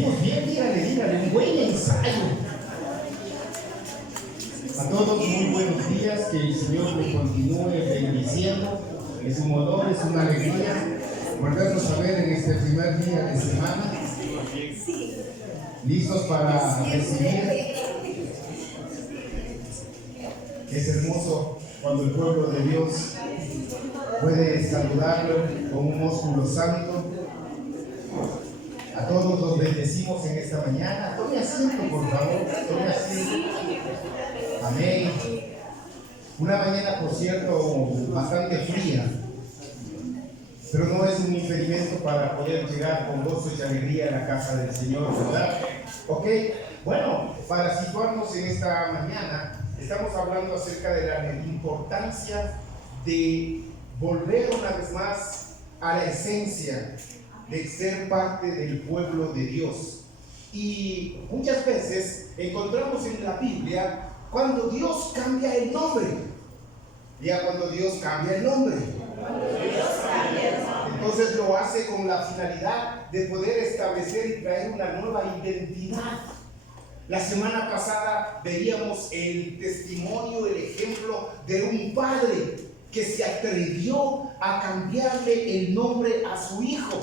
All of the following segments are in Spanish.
Venimos bien, dígale, un buen ensayo. A todos muy buenos días, que el Señor me continúe bendiciendo. Es un honor, es una alegría volvernos a ver en este primer día de semana, listos para recibir. Es hermoso cuando el pueblo de Dios puede saludarlo con un ósculo santo. A todos los bendecimos en esta mañana. Tome asiento, por favor. Tome asiento. Amén. Una mañana, por cierto, bastante fría, pero no es un impedimento para poder llegar con gozo y alegría a la casa del Señor, ¿verdad? Ok, bueno, para situarnos en esta mañana, estamos hablando acerca de la importancia de volver una vez más a la esencia de ser parte del pueblo de Dios. Y muchas veces encontramos en la Biblia cuando Dios cambia el nombre. Ya cuando Dios cambia el nombre. Entonces lo hace con la finalidad de poder establecer y traer una nueva identidad. La semana pasada veíamos el testimonio, el ejemplo de un padre que se atrevió a cambiarle el nombre a su hijo.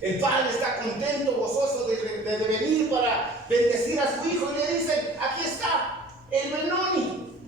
El padre está contento, gozoso de venir para bendecir a su hijo y le dicen: aquí está el Benoni.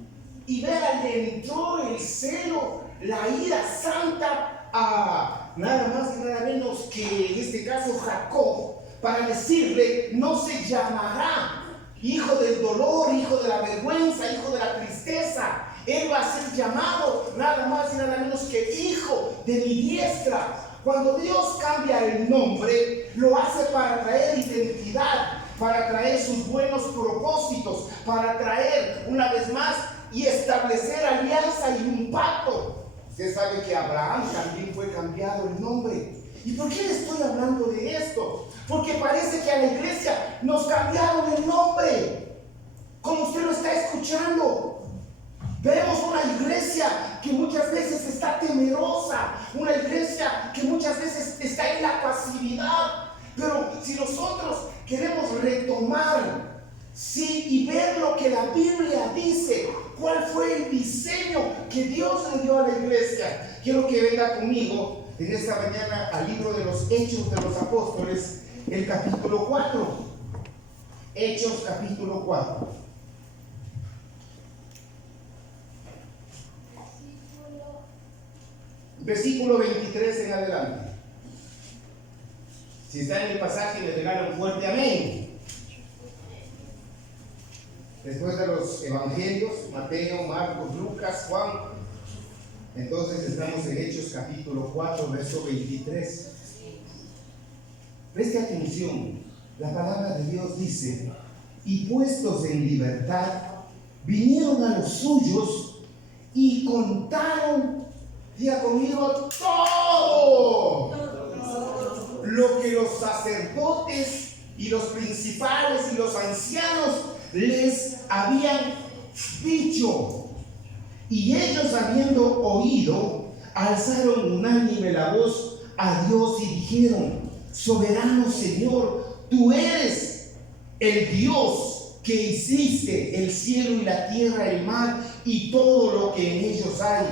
Y vean, le entró el celo, la ira santa a nada más y nada menos que en este caso Jacob, para decirle: no se llamará hijo del dolor, hijo de la vergüenza, hijo de la tristeza. Él va a ser llamado nada más y nada menos que hijo de mi diestra. Cuando Dios cambia el nombre, lo hace para traer identidad, para traer sus buenos propósitos, para traer una vez más y establecer alianza y un pacto. Usted sabe que Abraham también fue cambiado el nombre. ¿Y por qué le estoy hablando de esto? Porque parece que a la iglesia nos cambiaron el nombre, como usted lo está escuchando. Vemos una iglesia que muchas veces está temerosa, una iglesia que muchas veces está en la pasividad. Pero si nosotros queremos retomar, sí, y ver lo que la Biblia dice, cuál fue el diseño que Dios le dio a la iglesia, quiero que venga conmigo en esta mañana al libro de los Hechos de los Apóstoles, el capítulo 4. Hechos capítulo 4. Versículo 23 en adelante. Si está en el pasaje, le regalan fuerte amén. Después de los evangelios, Mateo, Marcos, Lucas, Juan, entonces estamos en Hechos capítulo 4, verso 23. Preste atención, la palabra de Dios dice: y puestos en libertad, vinieron a los suyos y contaron, diga conmigo, todo lo que los sacerdotes y los principales y los ancianos les habían dicho. Y ellos, habiendo oído, alzaron unánime la voz a Dios y dijeron: soberano Señor, tú eres el Dios que hiciste el cielo y la tierra, el mar y todo lo que en ellos hay.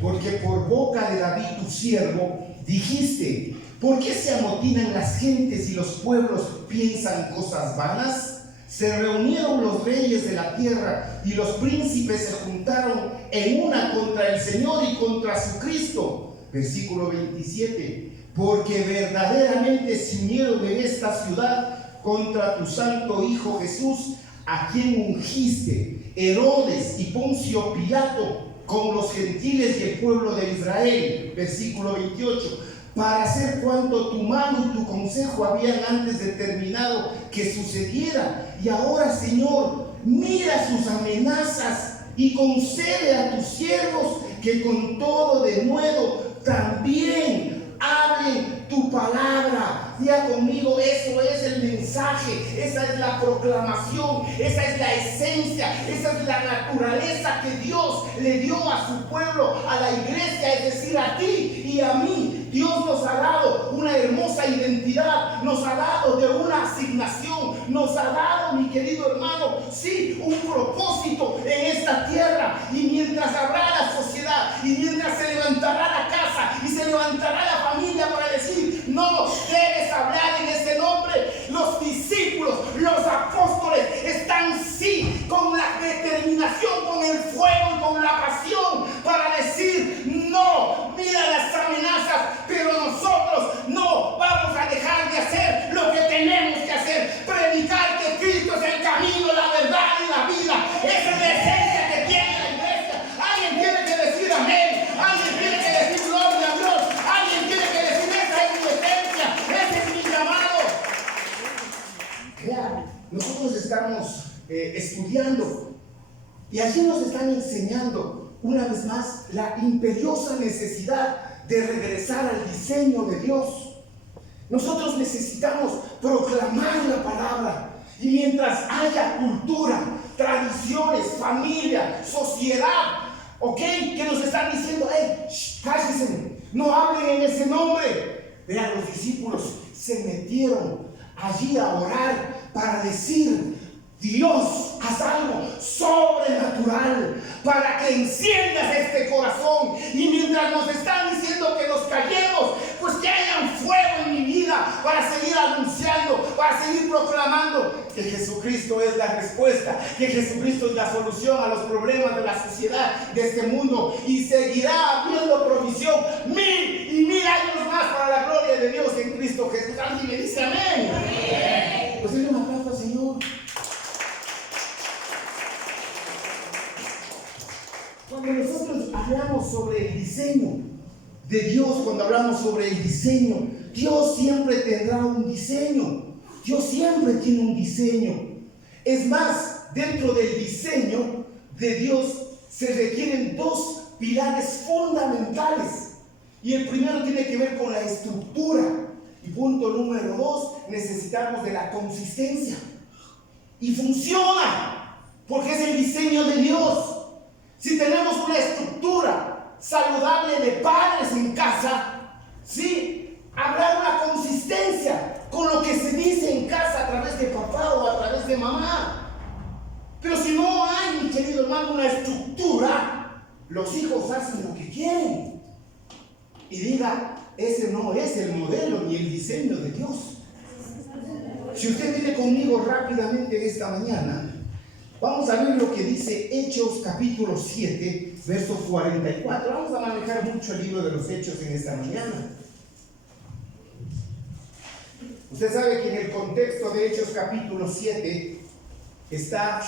Porque por boca de David tu siervo dijiste: ¿por qué se amotinan las gentes y los pueblos piensan cosas vanas? Se reunieron los reyes de la tierra y los príncipes se juntaron en una contra el Señor y contra su Cristo. Versículo 27. Porque verdaderamente se unieron en esta ciudad contra tu santo Hijo Jesús, a quien ungiste, Herodes y Poncio Pilato, con los gentiles y el pueblo de Israel. Versículo 28. Para hacer cuanto tu mano y tu consejo habían antes determinado que sucediera. Y ahora, Señor, mira sus amenazas y concede a tus siervos que con todo denuedo también hablen tu palabra. Diga conmigo, eso es el mensaje, esa es la proclamación, esa es la esencia, esa es la naturaleza que Dios le dio a su pueblo, a la iglesia, es decir, a ti y a mí. Dios nos ha dado una hermosa identidad, nos ha dado de una asignación, nos ha dado, mi querido hermano, sí, un propósito en esta tierra. Y mientras habrá la sociedad, y mientras se levantará la casa, y se levantará la familia para decir, no debes hablar en ese nombre, los discípulos, los apóstoles están sí con la determinación, con el fuego y con la pasión para decir, no, mira las amenazas, pero nosotros no vamos a dejar de hacer lo que tenemos que hacer, predicar que Cristo es el camino, la verdad y la vida. Esa es la esencia que tiene la iglesia. Alguien tiene que decir amén, alguien tiene que decir gloria a Dios, alguien tiene que decir esa es mi esencia, ese es mi llamado. Vean, nosotros estamos estudiando y allí nos están enseñando una vez más la imperiosa necesidad de regresar al diseño de Dios. Nosotros necesitamos proclamar la palabra, y mientras haya cultura, tradiciones, familia, sociedad, ¿ok?, que nos están diciendo, cállense, no hablen en ese nombre. Vean, los discípulos se metieron allí a orar para decir, Dios, haz algo sobrenatural para que enciendas este corazón. Y mientras nos están diciendo que nos callemos, pues que haya fuego en mi vida para seguir anunciando, para seguir proclamando que Jesucristo es la respuesta, que Jesucristo es la solución a los problemas de la sociedad, de este mundo, y seguirá habiendo provisión 1000 y 1000 años más para la gloria de Dios en Cristo Jesús. Alguien me dice amén. Amén. Pues denle un aplauso al Señor. Cuando nosotros hablamos sobre el diseño de Dios, cuando hablamos sobre el diseño, Dios siempre tendrá un diseño. Dios siempre tiene un diseño. Es más, dentro del diseño de Dios se requieren dos pilares fundamentales. Y el primero tiene que ver con la estructura. Y punto número 2, necesitamos de la consistencia. Y funciona, porque es el diseño de Dios. Si tenemos una estructura saludable de padres en casa, ¿sí?, habrá una consistencia con lo que se dice en casa a través de papá o a través de mamá. Pero si no hay, mi querido hermano, una estructura, los hijos hacen lo que quieren. Y diga, ese no es el modelo ni el diseño de Dios. Si usted viene conmigo rápidamente en esta mañana, vamos a ver lo que dice Hechos capítulo 7, verso 44. Vamos a manejar mucho el libro de los Hechos en esta mañana. Usted sabe que en el contexto de Hechos capítulo 7 está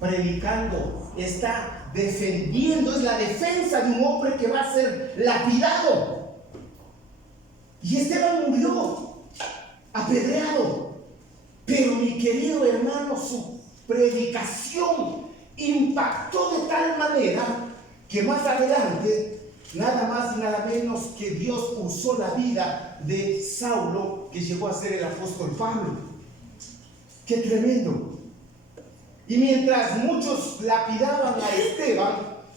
predicando, está defendiendo, es la defensa de un hombre que va a ser lapidado. Y Esteban murió apedreado. Pero mi querido hermano, su predicación impactó de tal manera que más adelante, nada más y nada menos que Dios usó la vida de Saulo, que llegó a ser el apóstol Pablo. ¡Qué tremendo! Y mientras muchos lapidaban a Esteban,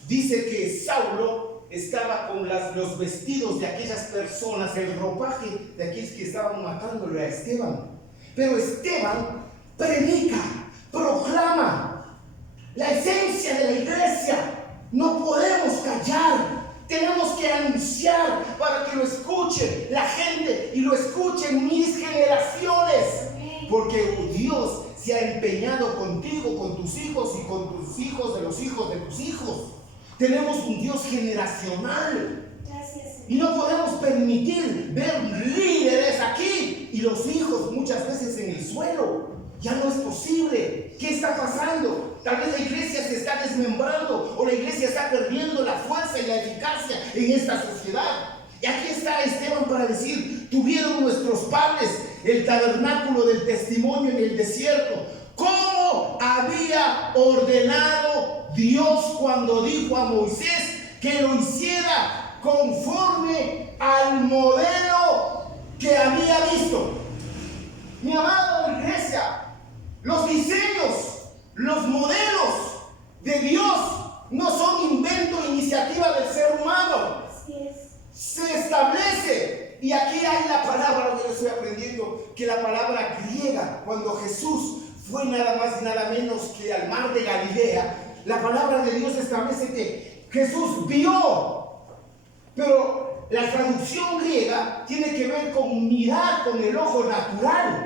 dice que Saulo estaba con los vestidos de aquellas personas, el ropaje de aquellos que estaban matándole a Esteban. Pero Esteban predica, proclama la esencia de la iglesia. No podemos callar, tenemos que anunciar para que lo escuche la gente y lo escuchen mis generaciones. Porque Dios se ha empeñado contigo, con tus hijos y con tus hijos de los hijos de tus hijos. Tenemos un Dios generacional. Y no podemos permitir ver líderes aquí y los hijos muchas veces en el suelo. Ya no es posible. ¿Qué está pasando? Tal vez la iglesia se está desmembrando o la iglesia está perdiendo la fuerza y la eficacia en esta sociedad. Y aquí está Esteban para decir, tuvieron nuestros padres el tabernáculo del testimonio en el desierto. ¿Cómo había ordenado Dios cuando dijo a Moisés que lo hiciera conforme al modelo que había visto? Mi amada iglesia, los diseños, los modelos de Dios no son invento o iniciativa del ser humano. Se establece y aquí hay la palabra, lo que yo estoy aprendiendo, que la palabra griega, cuando Jesús fue nada más y nada menos que al mar de Galilea, la palabra de Dios establece que Jesús vio, pero la traducción griega tiene que ver con mirar con el ojo natural,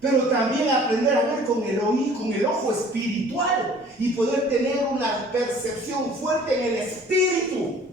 pero también aprender a ver con el ojo espiritual y poder tener una percepción fuerte en el espíritu.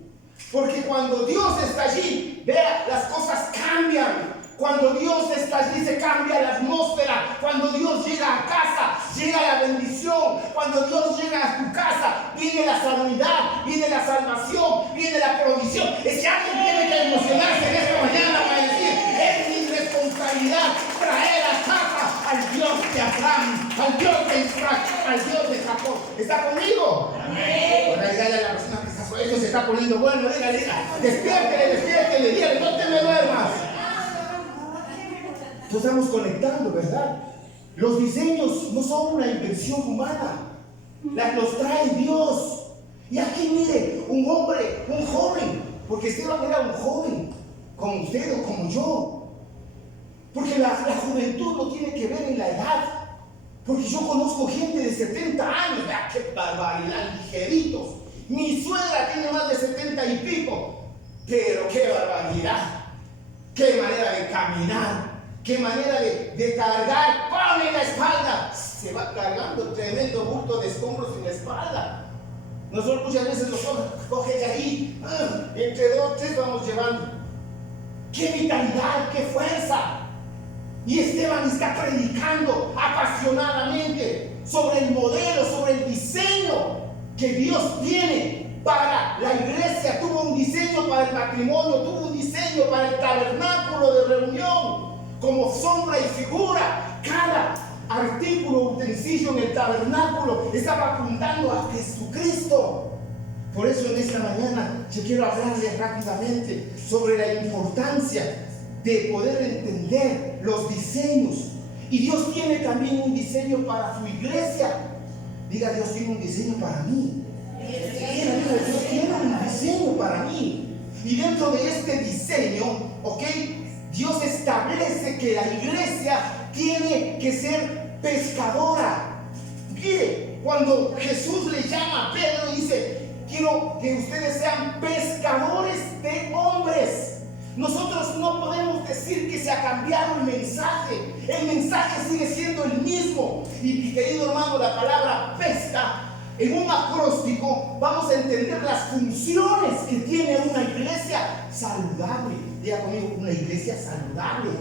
Porque cuando Dios está allí, vea, las cosas cambian. Cuando Dios está allí se cambia la atmósfera. Cuando Dios llega a casa, llega la bendición. Cuando Dios llega a tu casa, viene la sanidad, viene la salvación, viene la provisión. Es que alguien tiene que emocionarse en esta mañana para decir, es mi responsabilidad traer a casa al Dios de Abraham, al Dios de Isaac, al Dios de Jacob. ¿Está conmigo? Amén. Ahora dígale a la persona que está suelta, esto se está poniendo bueno, dígale, despiértele, dígale, no te me duermas. Nos estamos conectando, ¿verdad? Los diseños no son una invención humana, los trae Dios. Y aquí mire, un hombre, un joven, porque Esteban era un joven, como usted o como yo. Porque la juventud no tiene que ver en la edad. Porque yo conozco gente de 70 años, ¡ah, qué barbaridad, ligeritos! Mi suegra tiene más de 70 y pico, pero qué barbaridad, qué manera de caminar. Qué manera de cargar, ¡pam! En la espalda. Se va cargando tremendo bulto de escombros en la espalda. Nosotros muchas veces los coge de ahí, entre 2 o 3 vamos llevando. ¡Qué vitalidad, qué fuerza! Y Esteban está predicando apasionadamente sobre el modelo, sobre el diseño que Dios tiene para la iglesia. Tuvo un diseño para el matrimonio, tuvo un diseño para el tabernáculo de reunión. Como sombra y figura, cada artículo, utensilio en el tabernáculo estaba apuntando a Jesucristo. Por eso en esta mañana yo quiero hablarles rápidamente sobre la importancia de poder entender los diseños. Y Dios tiene también un diseño para su iglesia. Diga, Dios tiene un diseño para mí. Dios tiene un diseño para mí. Y dentro de este diseño, ¿ok? Dios establece que la iglesia tiene que ser pescadora. Mire, cuando Jesús le llama a Pedro y dice, quiero que ustedes sean pescadores de hombres. Nosotros no podemos decir que se ha cambiado el mensaje. El mensaje sigue siendo el mismo. Y querido hermano, la palabra pesca, en un acróstico vamos a entender las funciones que tiene una iglesia saludable. Diga conmigo, una iglesia saludable.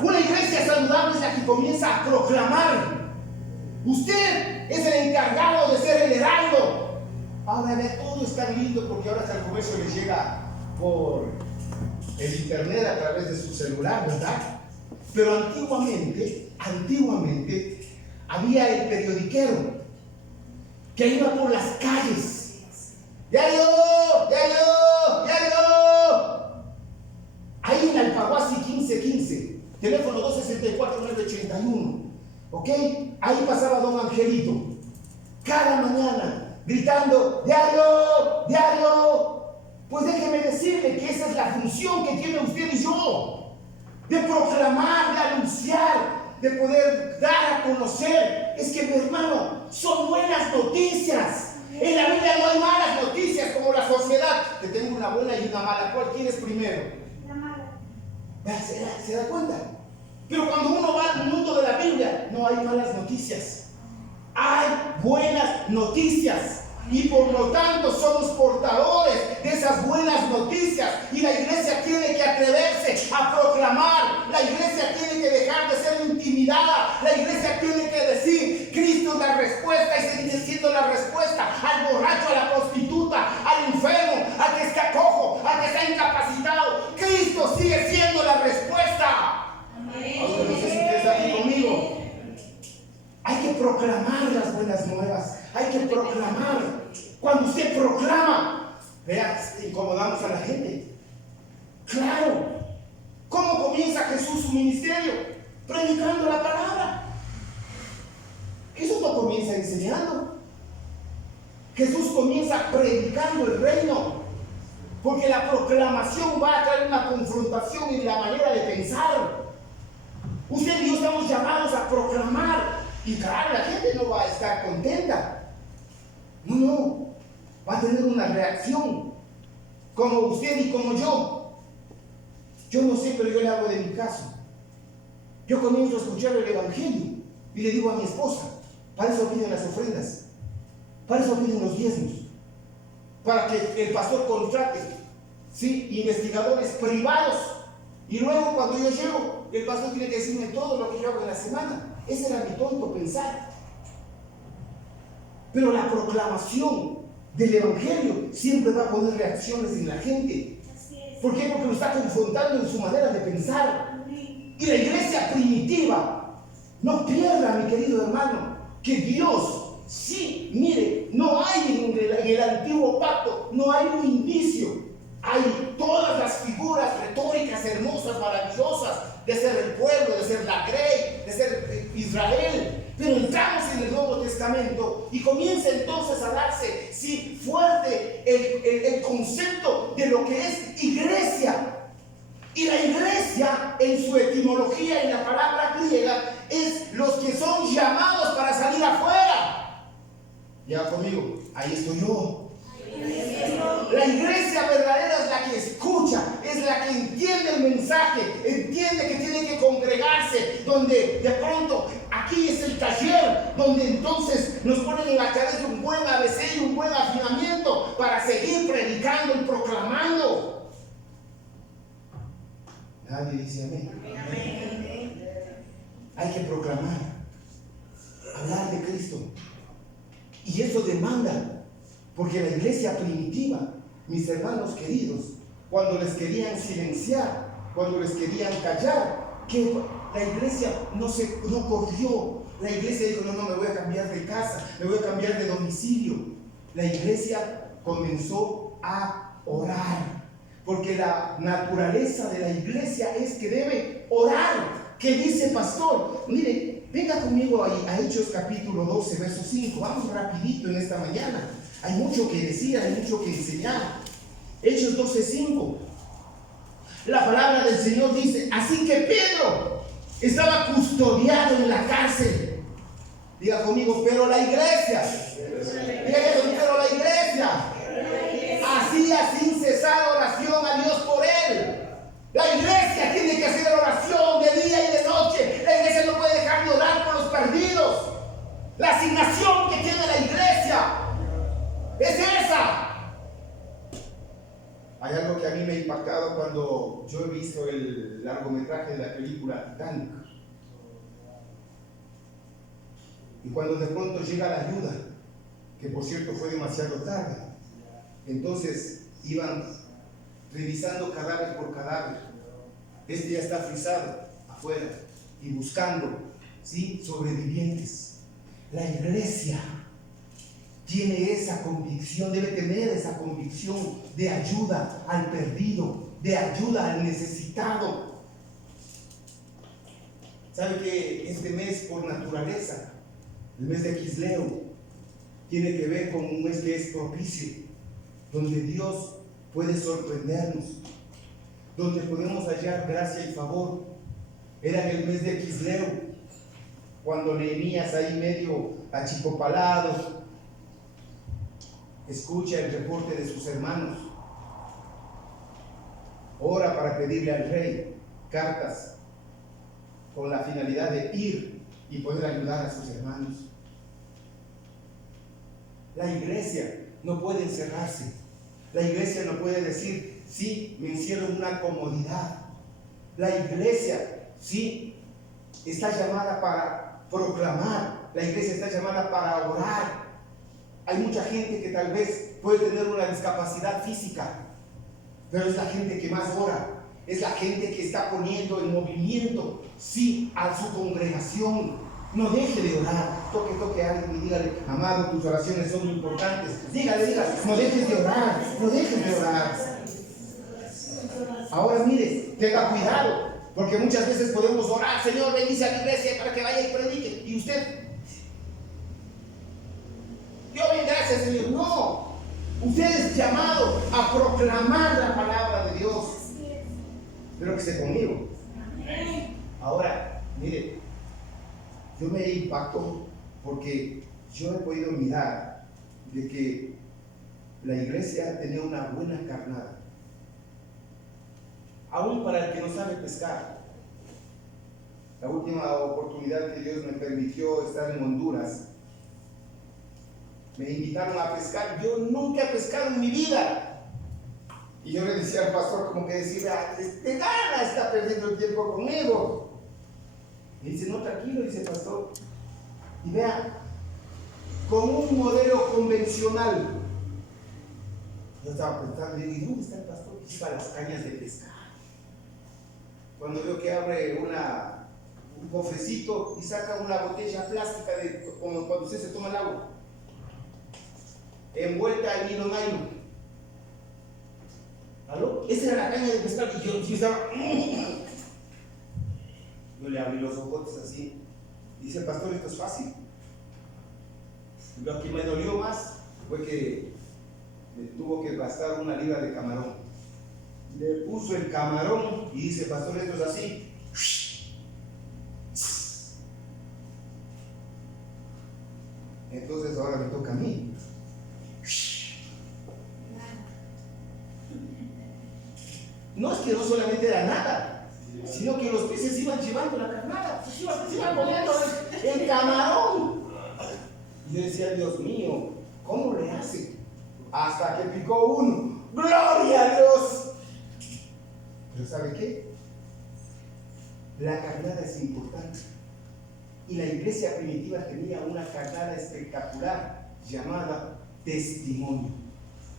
Una iglesia saludable es la que comienza a proclamar. Usted es el encargado de ser el heraldo. Ahora todo está lindo porque ahora hasta el comercio les llega por el internet a través de su celular, ¿verdad? Pero antiguamente había el periodiquero que iba por las calles. ¡Diario! Ahí en Alpaguasi 1515, teléfono 264-981, ¿ok? Ahí pasaba don Angelito, cada mañana, gritando, ¡diario! Pues déjeme decirle que esa es la función que tiene usted y yo, de proclamar, de anunciar, de poder dar a conocer. Es que, mi hermano, son buenas noticias. En la Biblia no hay malas noticias como la sociedad. Te tengo una buena y una mala. ¿Cuál quieres primero? La mala. ¿Se da cuenta? Pero cuando uno va al mundo de la Biblia, no hay malas noticias. Hay buenas noticias. Y por lo tanto somos portadores de esas buenas noticias. Y la iglesia tiene que atreverse a proclamar. La iglesia tiene que dejar de ser intimidada. La iglesia tiene que decir, Cristo es la respuesta, y seguir siendo la respuesta al borracho, a la prostituta, al enfermo, al que está cojo, al que está incapacitado. Cristo sigue siendo la respuesta. Amén. No sé si usted está aquí conmigo. Hay que proclamar las buenas nuevas. Hay que proclamar. Cuando usted proclama, vea, incomodamos a la gente. Claro. ¿Cómo comienza Jesús su ministerio? Predicando la palabra. Jesús no comienza enseñando. Jesús comienza predicando el reino. porque la proclamación va a traer una confrontación en la manera de pensar. Usted y yo estamos llamados a proclamar, y claro, la gente no va a estar contenta. No, va a tener una reacción, como usted y como yo. Yo no sé, pero yo le hablo de mi caso. Yo comienzo a escuchar el Evangelio y le digo a mi esposa, para eso piden las ofrendas, para eso piden los diezmos, para que el pastor contrate, ¿sí?, investigadores privados, y luego cuando yo llego, el pastor tiene que decirme todo lo que yo hago en la semana. Ese era mi tonto pensar. Pero la proclamación del Evangelio siempre va a poner reacciones en la gente. ¿Por qué? Porque lo está confrontando en su manera de pensar. Y la iglesia primitiva, no pierda, mi querido hermano, que Dios, sí, mire, no hay en el antiguo pacto, no hay un indicio. Hay todas las figuras retóricas hermosas, maravillosas, de ser el pueblo, de ser la grey, de ser Israel. Pero entramos en el Nuevo Testamento y comienza entonces a darse, sí, fuerte el concepto de lo que es iglesia. Y la iglesia, en su etimología, en la palabra griega, es los que son llamados para salir afuera. Ya conmigo, ahí estoy yo. La iglesia verdadera es la que escucha, es la que entiende el mensaje, entiende que tiene que congregarse, donde de pronto aquí es el taller, donde entonces nos ponen en la cabeza un buen ABC y un buen afinamiento para seguir predicando y proclamando. Nadie dice amén. Hay que proclamar, hablar de Cristo, y eso demanda. Porque la iglesia primitiva, mis hermanos queridos, cuando les querían silenciar, cuando les querían callar, que la iglesia no corrió. La iglesia dijo, no, me voy a cambiar de casa, me voy a cambiar de domicilio. La iglesia comenzó a orar, porque la naturaleza de la iglesia es que debe orar. ¿Qué dice pastor? Mire, venga conmigo a Hechos capítulo 12, verso 5. Vamos rapidito en esta mañana. Hay mucho que decir, hay mucho que enseñar. Hechos 12:5. La palabra del Señor dice, así que Pedro estaba custodiado en la cárcel. Diga conmigo, pero la iglesia. Diga conmigo, pero la iglesia hacía sin cesar oración a Dios por él. La iglesia tiene que hacer oración de día y de noche. La iglesia no puede dejar de orar por los perdidos. La asignación que tiene la iglesia es esa. Hay algo que a mí me ha impactado cuando yo he visto el largometraje de la película Titanic. Y cuando de pronto llega la ayuda, que por cierto fue demasiado tarde, entonces iban revisando cadáver por cadáver. Este ya está frisado afuera y buscando, ¿sí?, sobrevivientes. La iglesia tiene esa convicción, debe tener esa convicción de ayuda al perdido, de ayuda al necesitado. ¿Sabe que este mes, por naturaleza, el mes de Quisleo, tiene que ver con un mes que es propicio, donde Dios puede sorprendernos, donde podemos hallar gracia y favor? Era en el mes de Quisleo, cuando Nehemías, ahí medio achicopalado, escucha el reporte de sus hermanos, ora para pedirle al rey cartas con la finalidad de ir y poder ayudar a sus hermanos. La iglesia no puede encerrarse. La iglesia no puede decir, sí, me encierro en una comodidad. La iglesia, sí, está llamada para proclamar. La iglesia está llamada para orar. Hay mucha gente que tal vez puede tener una discapacidad física, pero es la gente que más ora. Es la gente que está poniendo en movimiento, sí, a su congregación. No deje de orar. Toque a alguien y dígale, amado, tus oraciones son importantes. Dígale, no dejes de orar, no dejes de orar. Ahora mire, tenga cuidado, porque muchas veces podemos orar, Señor, bendice a la iglesia para que vaya y predique. Y usted, Dios bien, gracias, Señor. No, Usted es llamado a proclamar la palabra de Dios. Espero que esté conmigo. Ahora, mire, yo me impacto porque yo he podido mirar de que la iglesia tenía una buena carnada. Aún para el que no sabe pescar. La última oportunidad que Dios me permitió estar en Honduras, me invitaron a pescar. Yo nunca he pescado en mi vida. Y yo le decía al pastor, como que decía, este gana, está perdiendo el tiempo conmigo. Y dice, no, tranquilo, dice el pastor. Y vea, con un modelo convencional. Yo estaba pensando, ¿y dónde está el pastor que lleva las cañas de pescar? Cuando veo que abre un cofrecito y saca una botella plástica, como cuando usted se toma el agua, envuelta en hilo nylon. ¿Aló? Esa era la caña de pescar. Y yo estaba. Yo le abrí los ojos así. Dice, pastor, esto es fácil. Lo que me dolió más fue que me tuvo que gastar 1 libra de camarón. Le puso el camarón y dice, pastor, esto es así. Entonces ahora me toca a mí. No es que no solamente era nada, sino que los peces iban llevando la carnada, se iban comiendo el camarón. Y yo decía, Dios mío, ¿cómo le hace? Hasta que picó uno. ¡Gloria a Dios! Pero ¿sabe qué? La carnada es importante. Y la iglesia primitiva tenía una carnada espectacular llamada testimonio.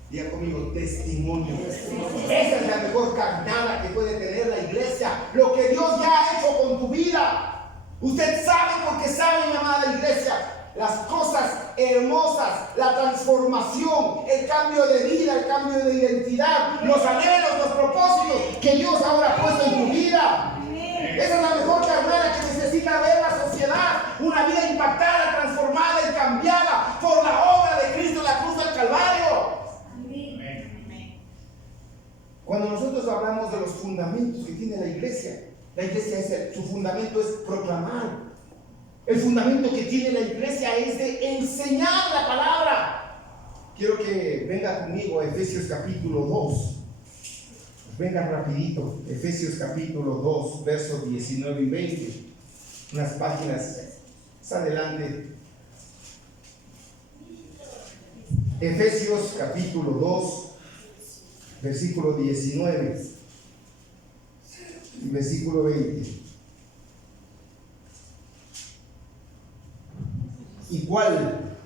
Diga conmigo, testimonio. Esa es la mejor carnada que puede tener la iglesia. Lo que Dios ya ha hecho con tu vida. Usted sabe porque sabe, mi amada iglesia, las cosas hermosas, la transformación, el cambio de vida, el cambio de identidad, los anhelos, los propósitos que Dios ahora ha puesto en tu vida. Esa es la mejor carnada que necesita ver la sociedad. Una vida impactada, transformada y cambiada por la obra de Cristo en la cruz del Calvario. Cuando nosotros hablamos de los fundamentos que tiene la iglesia su fundamento es proclamar. El fundamento que tiene la iglesia es de enseñar la palabra. Quiero que venga conmigo a Efesios capítulo 2. Venga rapidito, Efesios capítulo 2, versos 19 y 20. Unas páginas más adelante. Efesios capítulo 2. Versículo 19 y versículo 20. ¿Y cuál?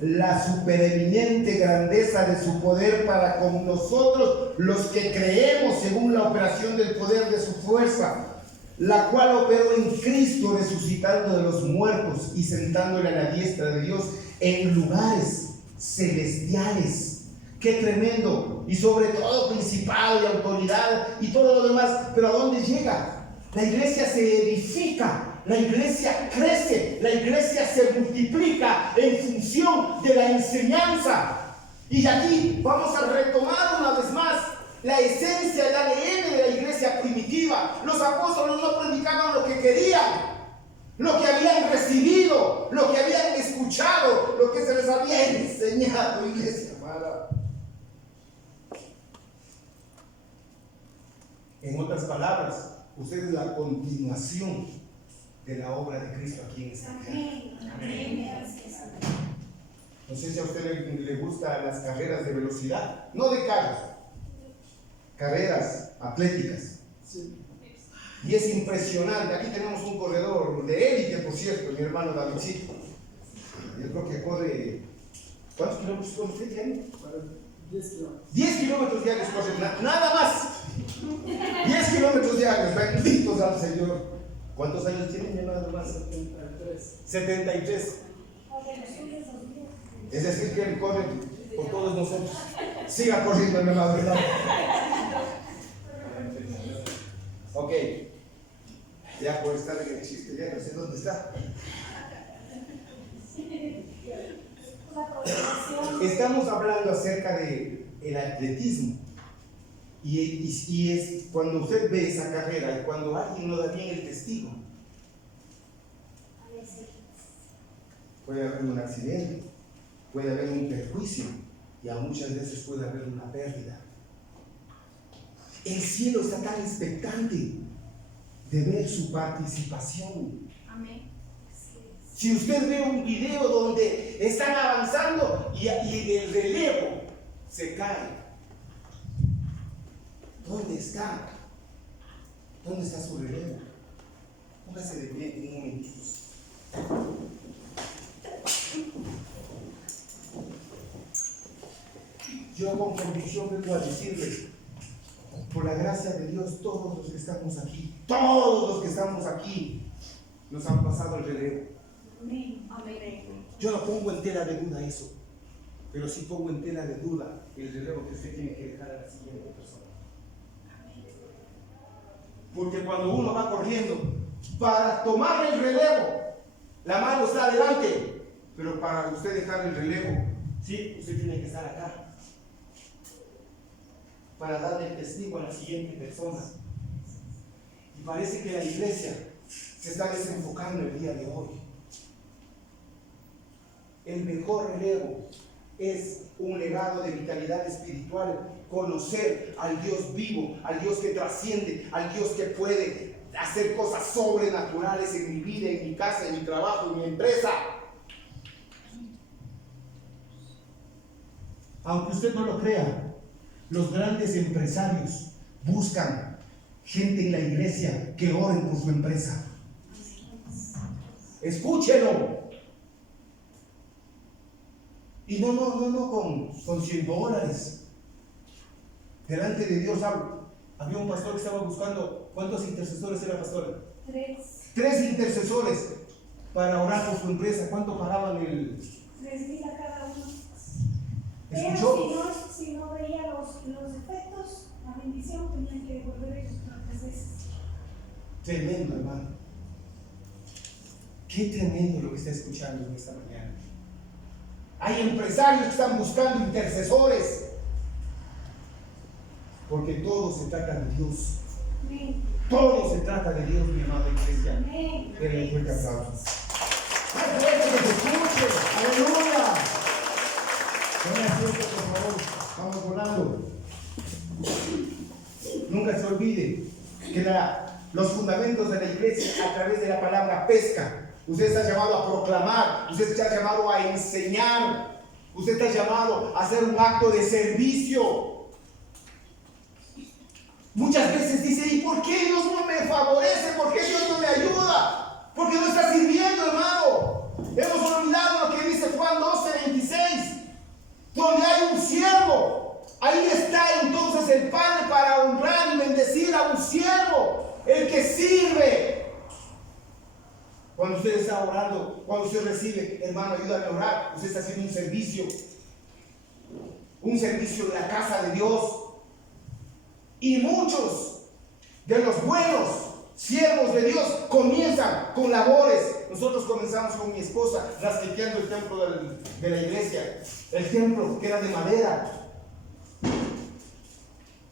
La supereminente grandeza de su poder para con nosotros, los que creemos según la operación del poder de su fuerza, la cual operó en Cristo, resucitando de los muertos y sentándole a la diestra de Dios en lugares celestiales. ¡Qué tremendo! Y sobre todo principado y autoridad y todo lo demás. Pero ¿a dónde llega? La iglesia se edifica, la iglesia crece, la iglesia se multiplica en función de la enseñanza. Y aquí vamos a retomar una vez más la esencia, el ADN de la iglesia primitiva. Los apóstoles no predicaban lo que querían, lo que habían recibido, lo que habían escuchado, lo que se les había enseñado, iglesia amada. En otras palabras, usted es la continuación de la obra de Cristo aquí en esta tierra. No sé si a usted le gustan las carreras de velocidad, no de carros, carreras atléticas. Sí. Y es impresionante. Aquí tenemos un corredor de élite, por cierto, mi hermano Davidcito. Yo creo que corre, ¿cuántos kilómetros corre usted diario? 10 kilómetros diarios corre, nada más. 10 kilómetros diarios, benditos al Señor. ¿Cuántos años tiene mi hermano más? 73. Es decir, que él corre por todos nosotros. Siga corriendo, mi hermano, ¿verdad? Ok. Ya por estar en el chiste, ya no sé dónde está. estamos hablando acerca de el atletismo. Y es cuando usted ve esa carrera y cuando alguien no da bien el testigo, puede haber un accidente, puede haber un perjuicio y aún muchas veces puede haber una pérdida. El cielo está tan expectante de ver su participación. Amén. Si usted ve un video donde están avanzando y el relevo se cae, ¿dónde está? ¿Dónde está su relevo? Póngase de pie un momentito. Yo con convicción vengo a decirles, por la gracia de Dios, todos los que estamos aquí, nos han pasado el relevo. Amén. Amén. Yo no pongo en tela de duda eso, pero sí pongo en tela de duda el relevo que usted tiene que dejar a la siguiente persona. Porque cuando uno va corriendo, para tomar el relevo, la mano está adelante, pero para usted dejar el relevo, sí, usted tiene que estar acá, para darle el testigo a la siguiente persona. Y parece que la iglesia se está desenfocando el día de hoy. El mejor relevo es un legado de vitalidad espiritual, conocer al Dios vivo, al Dios que trasciende, al Dios que puede hacer cosas sobrenaturales en mi vida, en mi casa, en mi trabajo, en mi empresa. Aunque usted no lo crea, los grandes empresarios buscan gente en la iglesia que oren por su empresa. Escúchelo. Y no con $100. Delante de Dios hablo. Había un pastor que estaba buscando, ¿cuántos intercesores era, pastora? 3 intercesores para orar por su empresa. ¿Cuánto pagaban el? 3,000 a cada uno. ¿Escuchó? Pero si no veía los efectos, la bendición tenían que devolver ellos 3 veces. Tremendo, hermano. Qué tremendo lo que está escuchando en esta mañana. Hay empresarios que están buscando intercesores, porque todo se trata de Dios. Amén. Todo se trata de Dios, mi amada iglesia. Amén. Denle un fuerte aplauso. ¡Ay, fuerte que se escuche! ¡Aleluya! Tome asiento, por favor. Vamos volando. Nunca se olvide que los fundamentos de la iglesia a través de la palabra pesca. Usted está llamado a proclamar, usted está llamado a enseñar, usted está llamado a hacer un acto de servicio. Muchas veces dice, ¿y por qué Dios no me favorece? ¿Por qué Dios no me ayuda? ¿Por qué no está sirviendo, hermano? Hemos olvidado lo que dice Juan 12:26. Donde hay un siervo, ahí está entonces el Padre para honrar y bendecir a un siervo, el que sirve. Cuando usted está orando, cuando usted recibe, hermano, ayúdame a orar, usted está haciendo un servicio de la casa de Dios. Y muchos de los buenos siervos de Dios comienzan con labores. Nosotros comenzamos con mi esposa rasqueteando el templo de la iglesia, el templo que era de madera.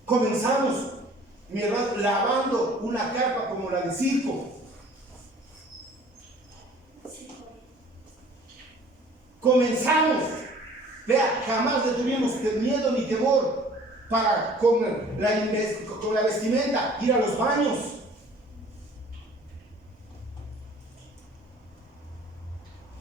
Comenzamos, mi hermano, lavando una carpa como la de circo. Comenzamos, vea, jamás le tuvimos miedo ni temor para con la vestimenta ir a los baños.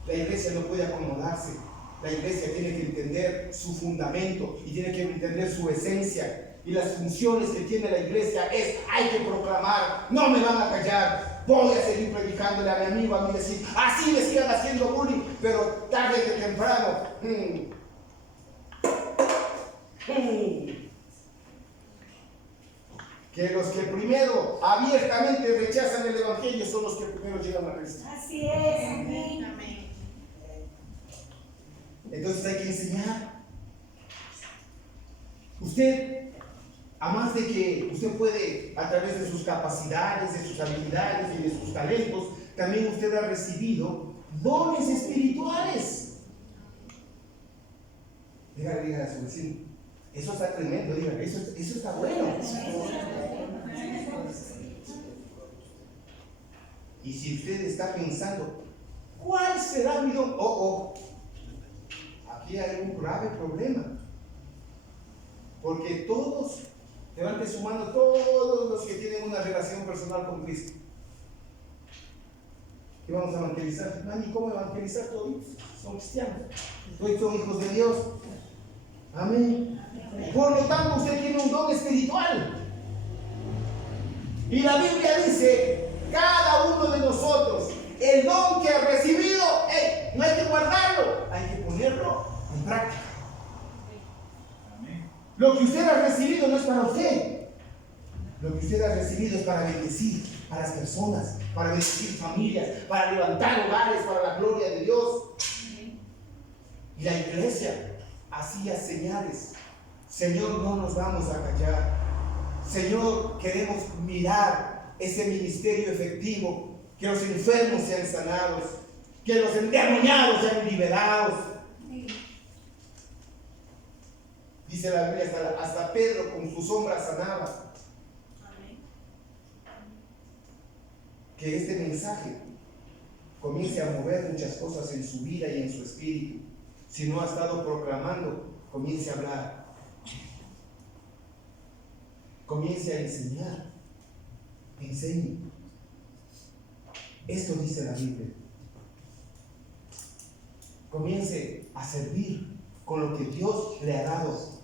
La iglesia no puede acomodarse. La iglesia tiene que entender su fundamento y tiene que entender su esencia. Y las funciones que tiene la iglesia es: hay que proclamar, no me van a callar. Voy a seguir predicándole a mi amigo, a mi vecino. Así me sigan haciendo bullying, pero tarde que temprano. Que los que primero abiertamente rechazan el evangelio son los que primero llegan a Cristo. Así es. Amén. Amén. Entonces hay que enseñar. Usted, además de que usted puede, a través de sus capacidades, de sus habilidades y de sus talentos, también usted ha recibido dones espirituales. Dígale a su vecino, eso está tremendo, dígale, eso está bueno. Y si usted está pensando, ¿cuál será mi don? Aquí hay un grave problema. Porque todos, levante su mano, todos los que tienen una relación personal con Cristo. ¿Qué vamos a evangelizar? Mami, ¿cómo evangelizar? Todos son cristianos, todos son hijos de Dios. Amén. Por lo tanto, usted tiene un don espiritual. Y la Biblia dice, cada uno de nosotros, el don que ha recibido, no hay que guardarlo, hay que ponerlo en práctica. Lo que usted ha recibido no es para usted. Lo que usted ha recibido es para bendecir a las personas, para bendecir familias, para levantar hogares para la gloria de Dios. Y la iglesia hacía señales. Señor, no nos vamos a callar. Señor, queremos mirar ese ministerio efectivo, que los enfermos sean sanados, que los endemoniados sean liberados. Dice la Biblia, hasta Pedro con su sombra sanaba. Que este mensaje comience a mover muchas cosas en su vida y en su espíritu. Si no ha estado proclamando, comience a hablar. Comience a enseñar. Enseñe. Esto dice la Biblia. Comience a servir con lo que Dios le ha dado.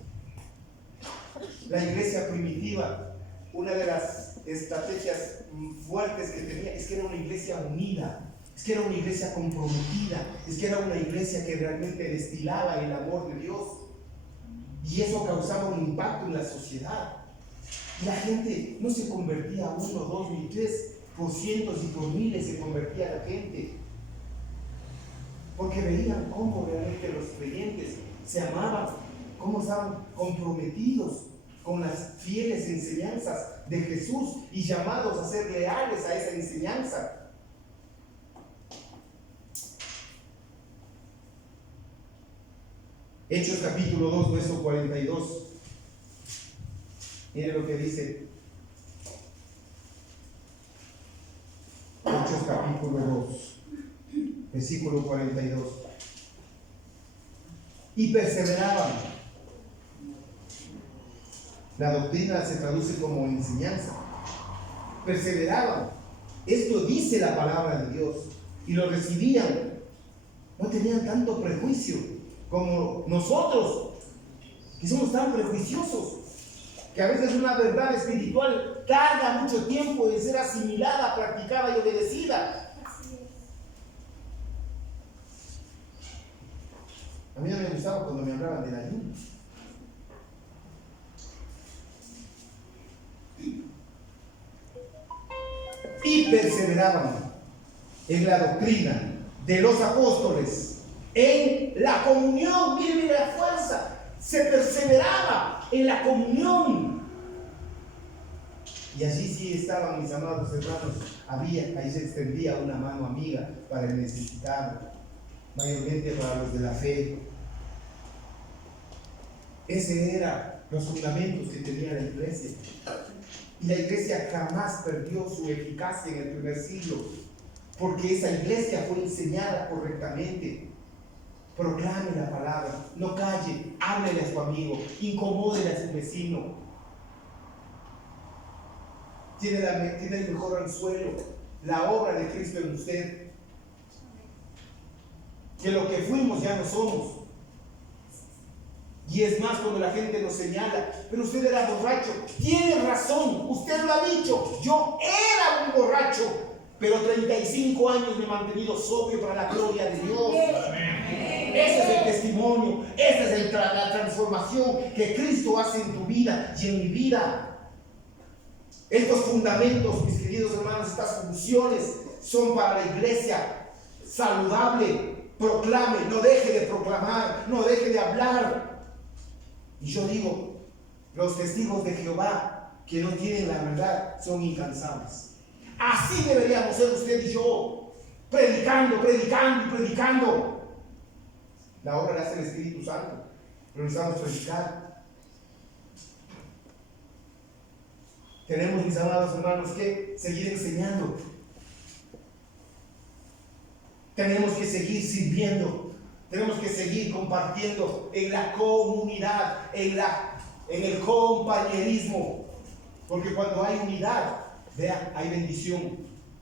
La iglesia primitiva, una de las estrategias fuertes que tenía es que era una iglesia unida, es que era una iglesia comprometida, es que era una iglesia que realmente destilaba el amor de Dios, y eso causaba un impacto en la sociedad. Y la gente no se convertía a 1, 2 ni 3, por cientos y por miles se convertía la gente, porque veían cómo realmente los creyentes se amaban, cómo estaban comprometidos con las fieles enseñanzas de Jesús y llamados a ser leales a esa enseñanza. Hechos capítulo 2, verso 42. Mire lo que dice. Hechos capítulo 2, versículo 42. Y perseveraban. La doctrina se traduce como enseñanza. Perseveraban. Esto dice la palabra de Dios. Y lo recibían. No tenían tanto prejuicio como nosotros, que somos tan prejuiciosos, que a veces una verdad espiritual tarda mucho tiempo en ser asimilada, practicada y obedecida. A mí no me gustaba cuando me hablaban del ayuno. Y perseveraban en la doctrina de los apóstoles, en la comunión. Mire la fuerza, se perseveraba en la comunión. Y allí sí estaban, mis amados hermanos, ahí se extendía una mano amiga para el necesitado, mayormente para los de la fe. Ese eran los fundamentos que tenía la iglesia. Y la iglesia jamás perdió su eficacia en el primer siglo, porque esa iglesia fue enseñada correctamente. Proclame la palabra, no calle, háblele a su amigo, incomódele a su vecino. Tiene el mejor anzuelo, la obra de Cristo en usted. Que lo que fuimos ya no somos. Y es más, cuando la gente nos señala, pero usted era borracho. Tiene razón, usted lo ha dicho. Yo era un borracho, pero 35 años me he mantenido sobrio para la gloria de Dios. Ese es el testimonio, esa es la transformación que Cristo hace en tu vida y en mi vida. Estos fundamentos, mis queridos hermanos, estas funciones son para la iglesia saludable. Proclame, no deje de proclamar, no deje de hablar. Y yo digo, los testigos de Jehová que no tienen la verdad son incansables. Así deberíamos ser usted y yo, predicando, predicando y predicando. La obra la hace el Espíritu Santo. pero necesitamos predicar. Tenemos, mis amados hermanos, que seguir enseñando. Tenemos que seguir sirviendo. Tenemos que seguir compartiendo en la comunidad, en el compañerismo. Porque cuando hay unidad, vea, hay bendición.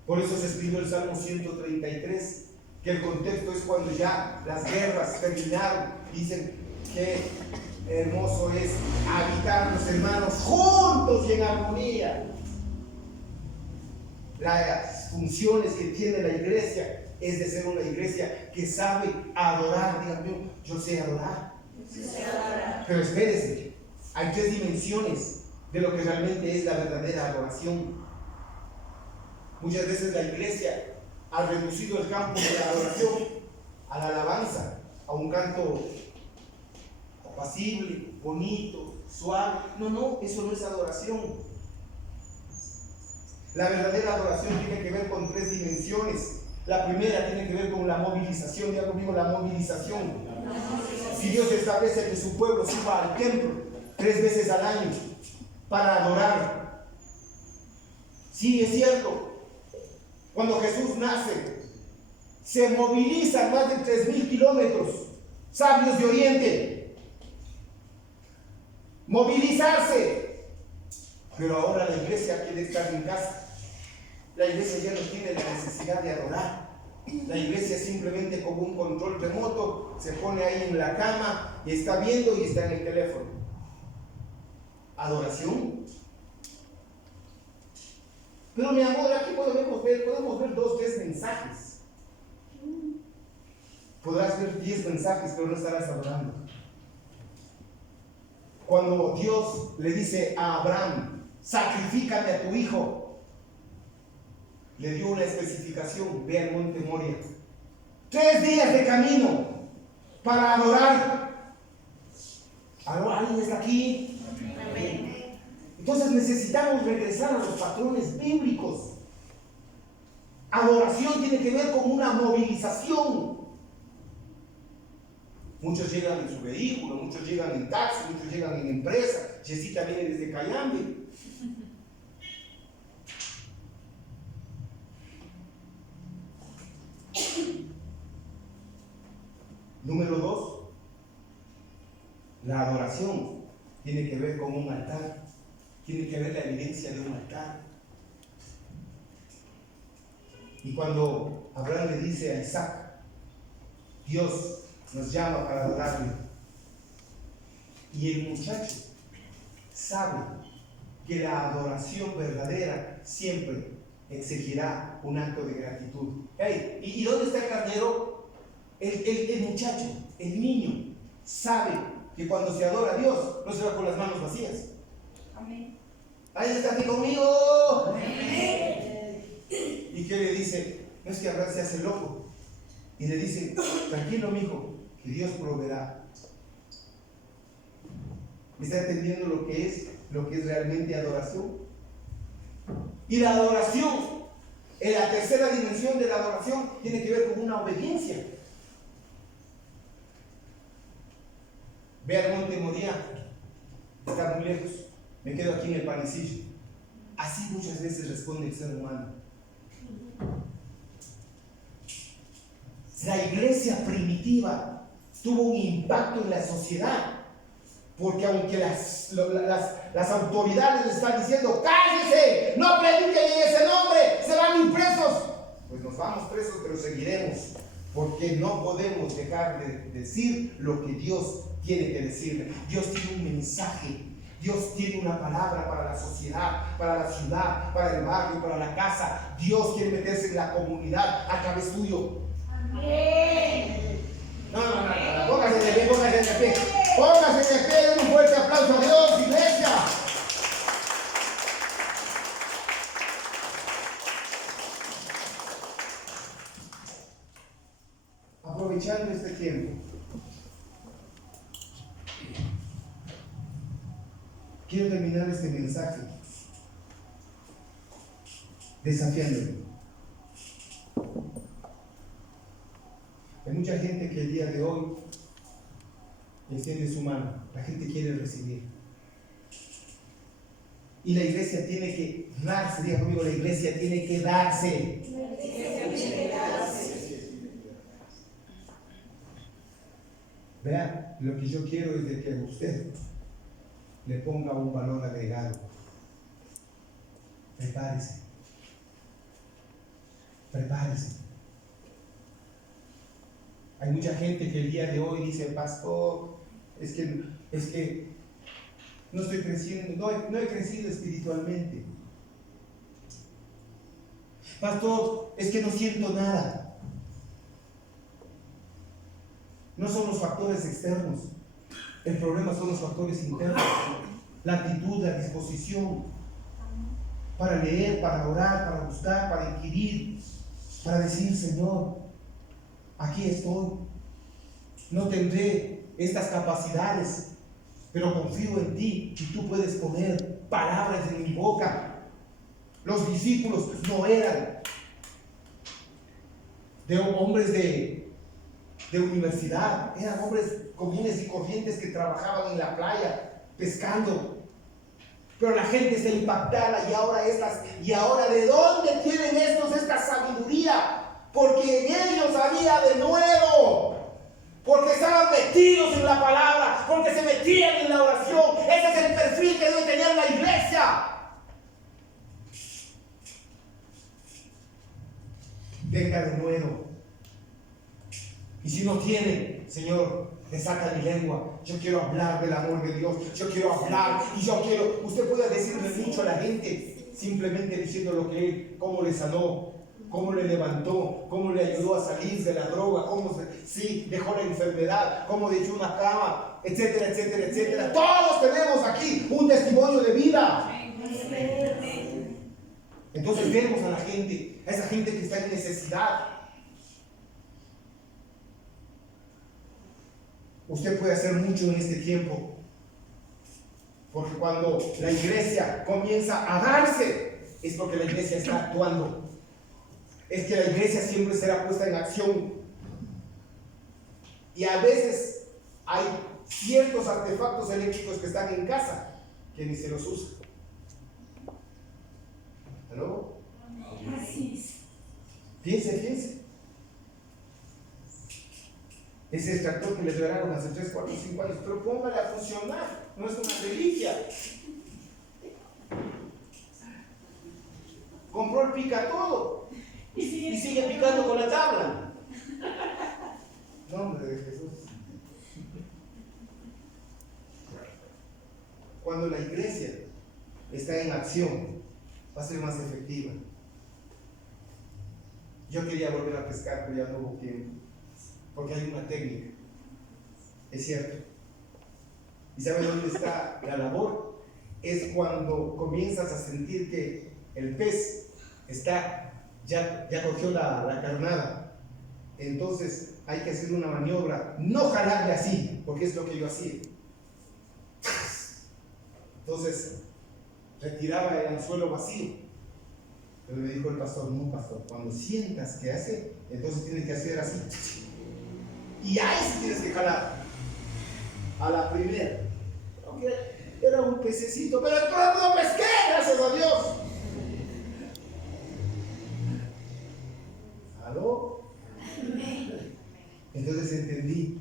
Por eso se escribió el Salmo 133, que el contexto es cuando ya las guerras terminaron. Dicen que hermoso es habitar los hermanos juntos y en armonía. Las funciones que tiene la iglesia es de ser una iglesia que sabe adorar. Díganme, yo sé adorar. Pero espérese, hay tres dimensiones de lo que realmente es la verdadera adoración. Muchas veces la iglesia ha reducido el campo de la adoración a la alabanza, a un canto apacible, bonito, suave. No, eso no es adoración. La verdadera adoración tiene que ver con tres dimensiones. La primera tiene que ver con la movilización. Diga conmigo, la movilización. Si Dios establece que su pueblo suba al templo 3 veces al año para adorar, sí, es cierto. Cuando Jesús nace, se movilizan más de 3,000 kilómetros, sabios de Oriente. Movilizarse. Pero ahora la iglesia quiere estar en casa. La iglesia ya no tiene la necesidad de adorar. La iglesia simplemente con un control remoto se pone ahí en la cama y está viendo y está en el teléfono. ¿Adoración? Pero mi amor, aquí podemos ver 2, 3 mensajes. Podrás ver 10 mensajes, pero no estarás adorando. Cuando Dios le dice a Abraham, sacrifícame a tu hijo, le dio una especificación. Ve al monte Moria, 3 días de camino para adorar. ¿Alguien está aquí? Amén. Entonces necesitamos regresar a los patrones bíblicos. Adoración tiene que ver con una movilización. Muchos llegan en su vehículo, muchos llegan en taxi, muchos llegan en empresa. Jessita viene desde Cayambe. Número 2, la adoración tiene que ver con un altar, tiene que ver la evidencia de un altar. Y cuando Abraham le dice a Isaac, Dios nos llama para adorarle, y el muchacho sabe que la adoración verdadera siempre exigirá un acto de gratitud. Hey, ¿y dónde está el carnero? El muchacho, el niño, sabe que cuando se adora a Dios, no se va con las manos vacías. Amén. ¿Alguien está aquí conmigo? Amén. ¿Y qué le dice? No es que Abraham se hace loco. Y le dice, tranquilo, mijo, que Dios proveerá. ¿Está entendiendo lo que es realmente adoración? Y la adoración, en la tercera dimensión de la adoración, tiene que ver con una obediencia. Ve al monte Moria, está muy lejos, me quedo aquí en el panecillo. Así muchas veces responde el ser humano. La iglesia primitiva tuvo un impacto en la sociedad, porque aunque las autoridades le están diciendo, cállese, no prediquen en ese nombre, se van impresos, pues nos vamos presos, pero seguiremos, porque no podemos dejar de decir lo que Dios tiene que decirle. Dios tiene un mensaje, Dios tiene una palabra para la sociedad, para la ciudad, para el barrio, para la casa. Dios quiere meterse en la comunidad a través tuyo. Amén. No, póngase de pie, póngase de pie. Póngase de pie, un fuerte aplauso a Dios, iglesia. Aprovechando este tiempo, quiero terminar este mensaje desafiándole. Hay mucha gente que el día de hoy Extiende su mano. La gente quiere recibir. Y la iglesia tiene que darse. Diga conmigo, la iglesia tiene que darse. Vea, lo que yo quiero es de que usted le ponga un valor agregado. Prepárese. Prepárese. Hay mucha gente que el día de hoy dice, pastor, es que no estoy creciendo, no he crecido espiritualmente. Pastor, es que no siento nada. No son los factores externos. El problema son los factores internos. La actitud, la disposición para leer, para orar, para buscar, para inquirir, para decir, Señor, aquí estoy. No tendré estas capacidades, pero confío en ti y tú puedes poner palabras en mi boca. Los discípulos no eran de hombres de universidad, eran hombres comunes y corrientes que trabajaban en la playa pescando. Pero la gente está impactada y ahora ¿de dónde tienen estos esta sabiduría? Porque en ellos había de nuevo, porque estaban metidos en la palabra, porque se metían en la oración. Ese es el perfil que debe tener la iglesia. Venga de nuevo. Y si no tiene, Señor, desata mi lengua. Yo quiero hablar del amor de Dios. Yo quiero hablar y yo quiero. Usted puede decirle mucho a la gente, simplemente diciendo lo que Él, cómo le sanó, cómo le levantó, cómo le ayudó a salir de la droga, cómo dejó la enfermedad, cómo dejó una cama, etcétera, etcétera, etcétera. Todos tenemos aquí un testimonio de vida. Entonces vemos a la gente, a esa gente que está en necesidad. Usted puede hacer mucho en este tiempo, porque cuando la iglesia comienza a darse, es porque la iglesia está actuando. Es que la iglesia siempre será puesta en acción. Y a veces hay ciertos artefactos eléctricos que están en casa que ni se los usa. ¿Aló? Así es. Piense. Ese extractor que les regalaron hace 3, 4, 5 años, pero póngale a funcionar, no es una reliquia. Compró el pica todo y sigue picando con la tabla. Nombre de Jesús. Cuando la iglesia está en acción, va a ser más efectiva. Yo quería volver a pescar, pero ya no hubo tiempo. Porque hay una técnica, es cierto. ¿Y sabe dónde está la labor? Es cuando comienzas a sentir que el pez ya cogió la carnada. Entonces hay que hacer una maniobra, no jalarle así, porque es lo que yo hacía. Entonces retiraba el anzuelo vacío. Pero me dijo el pastor, no pastor, cuando sientas que hace, entonces tienes que hacer así. Y ahí sí tienes que jalar a la primera. Aunque era un pececito, pero no pesqué, gracias a Dios. ¿Aló? Entonces entendí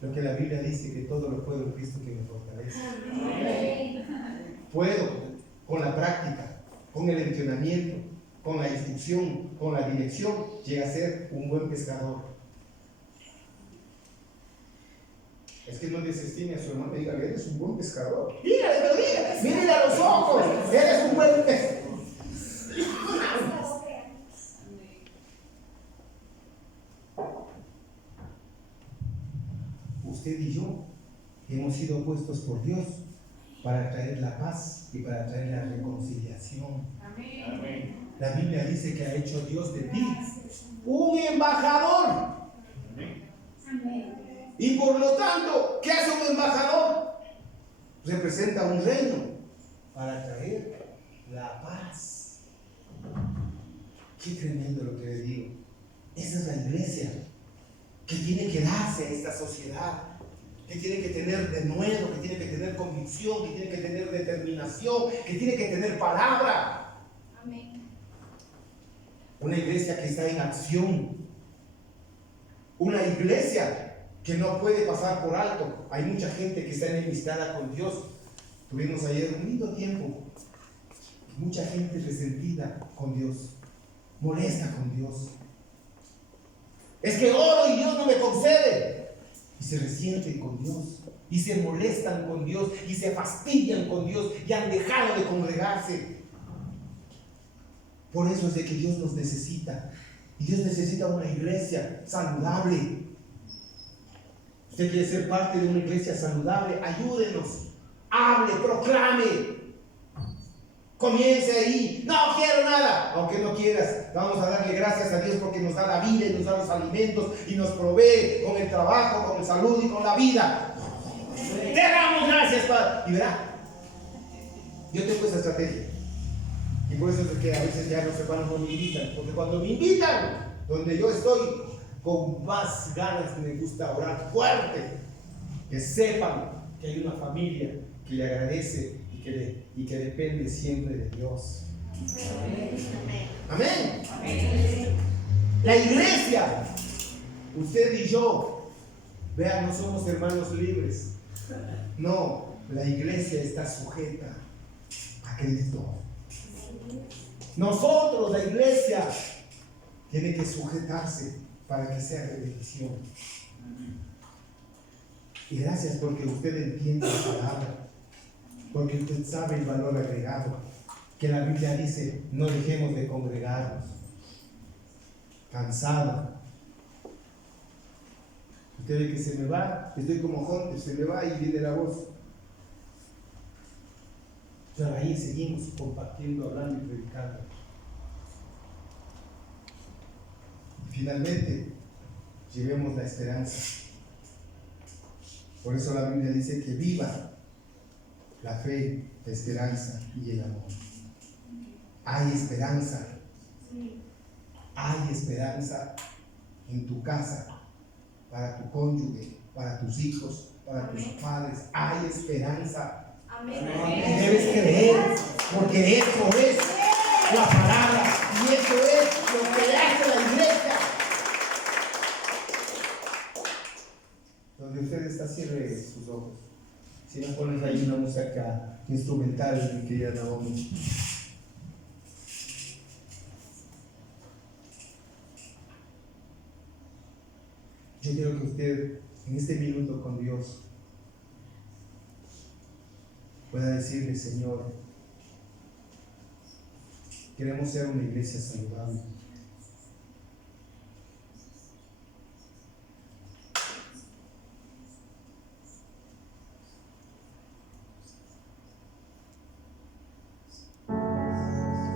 lo que la Biblia dice, que todo lo puedo en Cristo que me fortalece. Puedo, con la práctica, con el entrenamiento, con la instrucción, con la dirección, llega a ser un buen pescador. Es que no desestime a su hermano y dígale, eres un buen pescador. Mírale a los ojos, eres un buen pescador. Usted y yo hemos sido puestos por Dios para traer la paz y para traer la reconciliación. Amén. La Biblia dice que ha hecho Dios de ti un embajador. Amén. Y por lo tanto, ¿qué hace un embajador? Representa un reino para traer la paz. Qué tremendo lo que le digo. Esa es la iglesia que tiene que darse a esta sociedad. que tiene que tener denuedo, que tiene que tener convicción, que tiene que tener determinación, que tiene que tener palabra. Amén. Una iglesia que está en acción. Una iglesia que no puede pasar por alto. Hay mucha gente que está enemistada con Dios. Tuvimos ayer un lindo tiempo. Mucha gente resentida con Dios, molesta con Dios. Es que oro y Dios no me concede. Y se resienten con Dios, y se molestan con Dios, y se fastidian con Dios, y han dejado de congregarse. Por eso es de que Dios nos necesita. Y Dios necesita una iglesia saludable. Usted quiere ser parte de una iglesia saludable, ayúdenos, hable, proclame. Comience ahí, no quiero nada, aunque no quieras, vamos a darle gracias a Dios porque nos da la vida y nos da los alimentos y nos provee con el trabajo, con la salud y con la vida. Le damos gracias, Padre. Y verá, yo tengo esa estrategia y por eso es que a veces ya los hermanos no me invitan, porque cuando me invitan, donde yo estoy, con más ganas me gusta orar fuerte, que sepan que hay una familia que le agradece y que depende siempre de Dios. Amén. Amén. La iglesia, usted y yo, vean, no somos hermanos libres. No, la iglesia está sujeta a Cristo. Nosotros, la iglesia, tiene que sujetarse para que sea de bendición. Y gracias porque usted entiende la palabra. Porque usted sabe el valor agregado, que la Biblia dice, no dejemos de congregarnos. Cansado. Usted ve que se me va, estoy como Hunter, se me va y viene la voz. Pero ahí seguimos compartiendo, hablando y predicando. Y finalmente, llevemos la esperanza. Por eso la Biblia dice que viva la fe, la esperanza y el amor. Hay esperanza. Hay esperanza en tu casa, para tu cónyuge, para tus hijos, para tus padres. Hay esperanza. Amén. Y debes creer, porque eso es la palabra y eso es lo que hace la iglesia. Donde usted está, cierre sus ojos. Si nos pones ahí una música instrumental, mi querida Naomi. Yo quiero que usted, en este minuto con Dios, pueda decirle, Señor, queremos ser una iglesia saludable.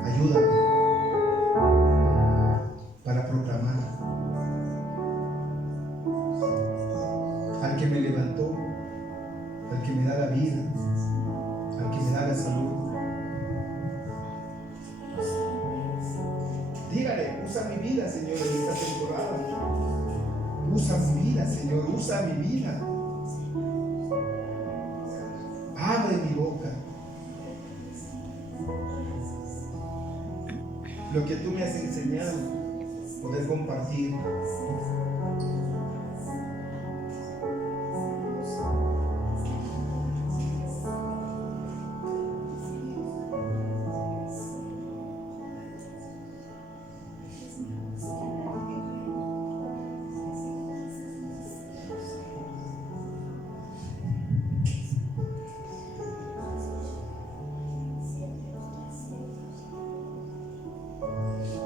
Ayúdame para proclamar al que me levantó, al que me da la vida, al que me da la salud. Dígale, usa mi vida, Señor, en esta temporada. Usa mi vida, Señor, usa mi vida. Abre mi boca. Lo que tú me has enseñado, poder compartir.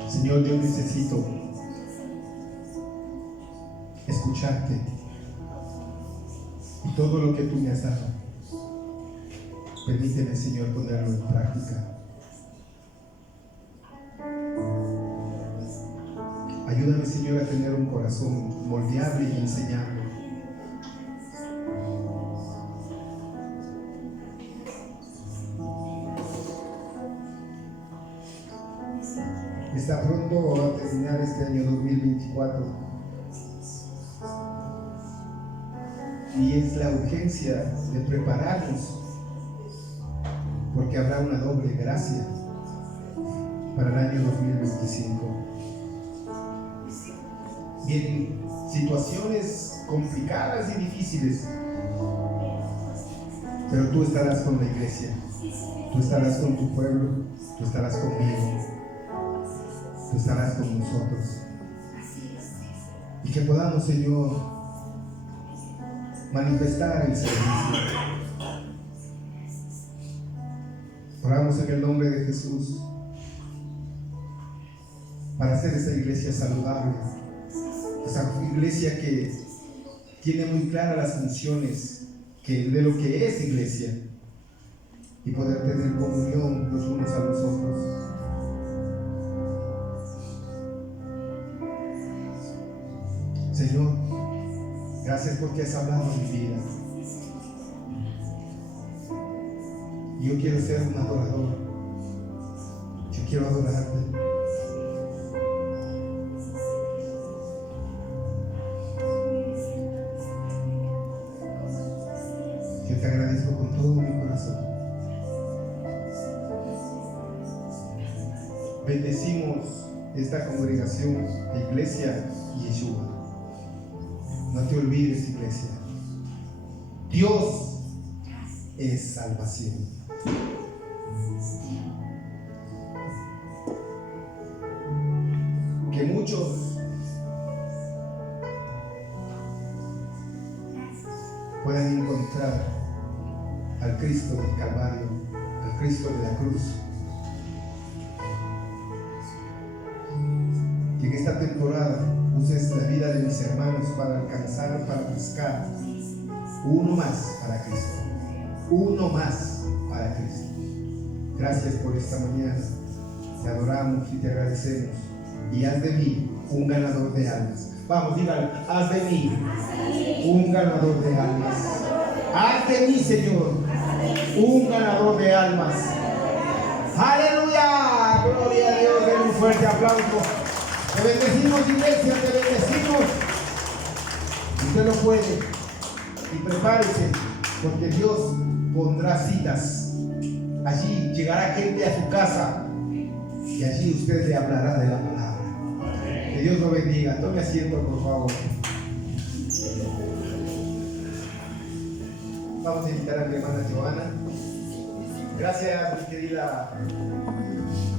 Señor, yo necesito escucharte y todo lo que tú me has dado. Permíteme, Señor, ponerlo en práctica. Ayúdame, Señor, a tener un corazón moldeable y enseñable. Está pronto a terminar este año 2024. Y es la urgencia de prepararnos, porque habrá una doble gracia para el año 2025. Bien, situaciones complicadas y difíciles, pero tú estarás con la iglesia, tú estarás con tu pueblo, tú estarás conmigo, tú estarás con nosotros. Y que podamos, Señor, manifestar el servicio. Oramos en el nombre de Jesús para hacer esa iglesia saludable, esa iglesia que tiene muy claras las funciones de lo que es iglesia, y poder tener comunión los unos a los otros. Señor, gracias porque has hablado en mi vida. Yo quiero ser un adorador. Yo quiero adorarte. Yo te agradezco con todo mi corazón. Bendecimos esta congregación, la iglesia y Yeshua. No te olvides, iglesia. Dios es salvación. Que muchos puedan encontrar al Cristo del Calvario, al Cristo de la cruz. Que en esta temporada uses la vida de mis hermanos para alcanzar, para buscar uno más para Cristo. Uno más para Cristo. Gracias por esta mañana. Te adoramos y te agradecemos. Y haz de mí un ganador de almas. Vamos, díganlo. Haz de mí un ganador de almas. Haz de mí, Señor, un ganador de almas. ¡Aleluya! Gloria a Dios. Den un fuerte aplauso. Te bendecimos, iglesia, te bendecimos. Usted lo puede. Y prepárese, porque Dios pondrá citas. Allí llegará gente a su casa y allí usted le hablará de la palabra. Que Dios lo bendiga. Tome asiento, por favor. Vamos a invitar a mi hermana Joana. Gracias, mi querida